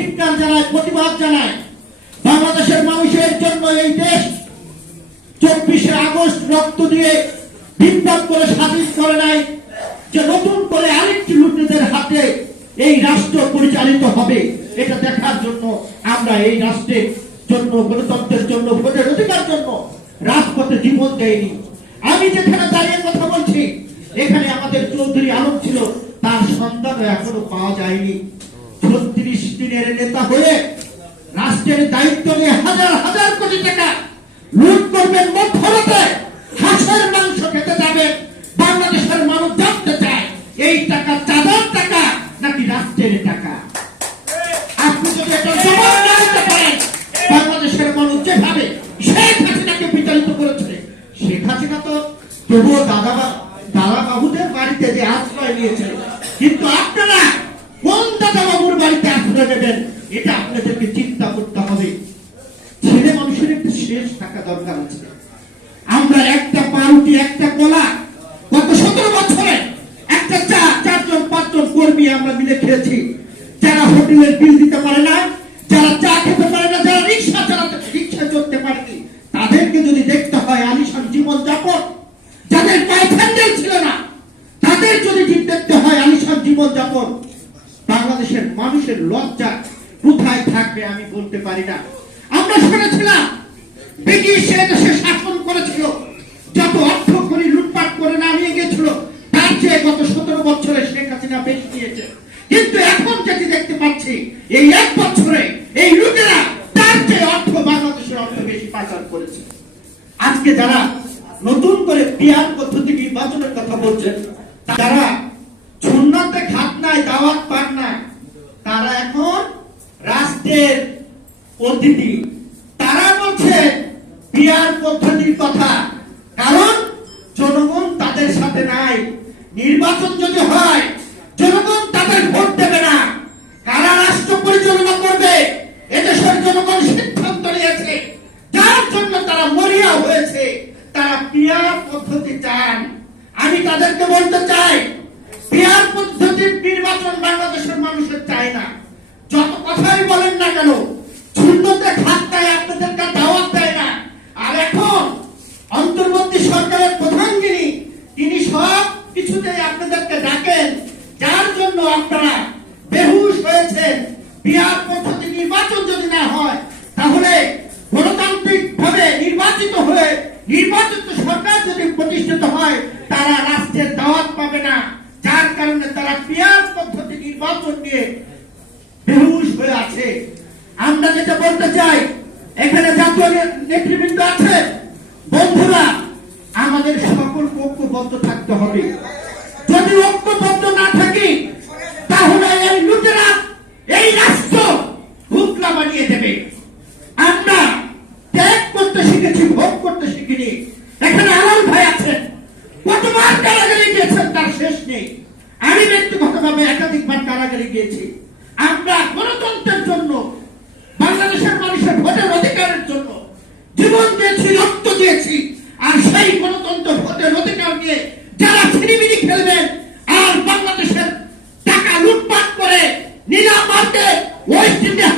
ধিক্কার জানায়, প্রতিবাদ জানায়। বাংলাদেশের মানুষের জন্য এই দেশ 24শে আগস্ট রক্ত দিয়ে বিপ্লব করে স্বাধীন করে নাই যে নতুন করে আরেকটি লুটেদের হাতে এই রাষ্ট্র পরিচালিত হবে। এটা দেখার জন্য আমরা এই রাষ্ট্রের জন্য, গণতন্ত্রের জন্য, ভোটের অধিকার জন্য রাজপথে জীবন দেয়নি। আমি যেখানে দাঁড়িয়ে কথা বলছি, এখানে আমাদের চৌধুরী আলম ছিল, তার সন্ধানও এখনো পাওয়া যায়নি। 36 দিনের নেতা হয়ে রাষ্ট্রের দায়িত্ব নিয়ে হাজার হাজার কোটি টাকা লুট করবেন, মধ্যরাতে হাঁসের মাংস খেতে যাবেন। বাংলাদেশের মানুষ জানতে চায় এই টাকা চাঁদার টাকা নাকি রাষ্ট্রের টাকা। আপনি যদি এটা জবাব না দিতে পারেন, বাংলাদেশের মানুষ যেভাবে শেখ হাসিনাকে বিচারিত করেছে, শেখ হাসিনা তো তবুও দাদা বাবুদের বাড়িতে যে আশ্রয় নিয়েছে, কিন্তু আপনারা কোন দাদা বাবুর বাড়িতে আশ্রয় নেবেন এটা আপনাদেরকে চিন্তা করতে হবে। ছেলে মানুষের একটু শেষ থাকা দরকার আছে। আমরা একটা পাউরুটি, একটা কলা গত 17 বছরে একটা চা 4-5 কর্মী আমরা মিলে খেয়েছি। যারা হোটেলের বিল দিতে পারে না, যারা চা খেতে পারে না, যারা রিক্সা চালাতে, রিক্সা চড়তে পারেনি, তাদেরকে যদি দেখতে হয় আলিশান জীবন যাপন, যাদের পায়ে স্যান্ডেল ছিল না তাদের যদি দেখতে হয় আলিশান জীবন যাপন, বাংলাদেশের মানুষের লজ্জা কোথায় থাকবে আমি বলতে পারি না। আমরা শুনেছিলাম ব্রিটিশ দেশে শাসন করেছিল, যত অর্থ করে লুটপাট করে নামিয়ে গেছিল, তার চেয়ে গত 17 বছরে শেখ হাসিনা বেশি দিয়েছে। কিন্তু এখন যেটি দেখতে পাচ্ছি, এই 1 বছরে এই লুটেরা তার চেয়ে অর্থ, বাংলাদেশের অর্থ বেশি পাচার করেছে। আজকে যারা নতুন করে পিয়ার পদ্ধতি নির্বাচনের কথা বলছেন, তারা সুন্নাতে খাত নাই, দাওয়াত পান না, তারা এখন রাষ্ট্রের অতিথি। তারা বলছে পিয়ার পদ্ধতির কথা, কারণ জনগণ তাদের সাথে নাই। নির্বাচন যদি হয়, জনগণ তাদের ভোট দেবে না। কারা রাষ্ট্র পরিচালনা করবে এদেশের জনগণ সিদ্ধান্ত নিয়েছে, যার জন্য তারা মরিয়া হয়েছে। তারা পিয়ার পদ্ধতি চান। আমি তাদেরকে বলতে চাই, পিয়ার পদ্ধতির নির্বাচন বাংলাদেশের মানুষের চায় না। যত কথাই বলেন না কেন, শূন্যতে খাতায় আপনাদেরকে দাওয়াত দেয় না। আর এখন অন্তর্বর্তী সরকারের প্রধান তিনি সব কিছুতেই আপনাদেরকে ডাকেন, যার জন্য আপনারা বেহুশ হয়েছেন। পিয়ার পদ্ধতি নির্বাচন যদি না হয়, তাহলে গণতান্ত্রিক ভাবে নির্বাচিত হয়ে নির্বাচিত সরকার যদি প্রতিষ্ঠিত হয়, তারা রাষ্ট্রের দাওয়াত পাবে না। যার কারণে তারা পিয়ার পদ্ধতি নির্বাচন নিয়ে বেহুশ হয়ে আছে। আমরা যেটা বলতে চাই, এখানে জাতীয় নেতৃবৃন্দ আছে, বন্ধুরা, আমাদের সকল ঐক্যবদ্ধ থাকতে হবে। যদি ঐক্যবদ্ধ না থাকি, তাহলে এই লুটেরা এই রাষ্ট্র হুকলা বানিয়ে দেবে। আমরা ত্যাগ করতে শিখেছি, ভোগ করতে শিখিনি। এখানে আলাল ভাই আছেন, কতবার কারাগারে গিয়েছেন তার শেষ নেই। আমি ব্যক্তিগতভাবে একাধিকবার কারাগারে গিয়েছি। আমরা গণতন্ত্রের জন্য, বাংলাদেশের মানুষের ভোটের অধিকারের জন্য জীবন দিয়েছি, রক্ত দিয়েছি। আর সেই গণতন্ত্র, ভোটের অধিকার নিয়ে যারা ছিনিমিনি খেলবেন আর বাংলাদেশের টাকা লুটপাট করে নীলা মার্কে ওয়েস্ট ইন্ডিয়া